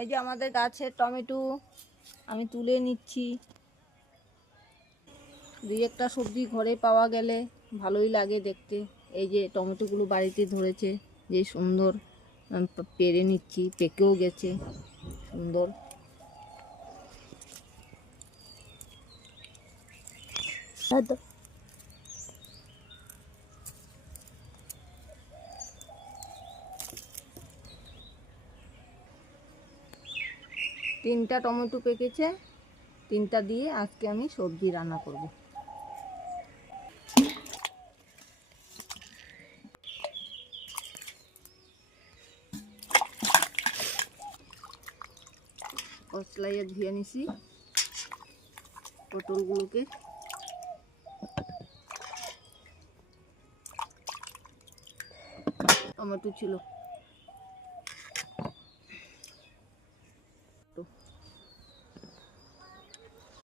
এই যে আমাদের গাছের টমেটো আমি তুলে নিচ্ছি। দুই একটা সবজি ঘরে পাওয়া গেলে ভালোই লাগে দেখতে। এই যে টমেটোগুলো বাড়িতে ধরেছে, যে সুন্দর পেরে নিচ্ছি, পেকেও গেছে সুন্দর। তিনটা টমেটো পেকেছে, তিনটা দিয়ে আজকে আমি সবজি রান্না করব। কচলাইয়ে ধুয়ে নিছি পটলগুলোকে। টমেটো ছিল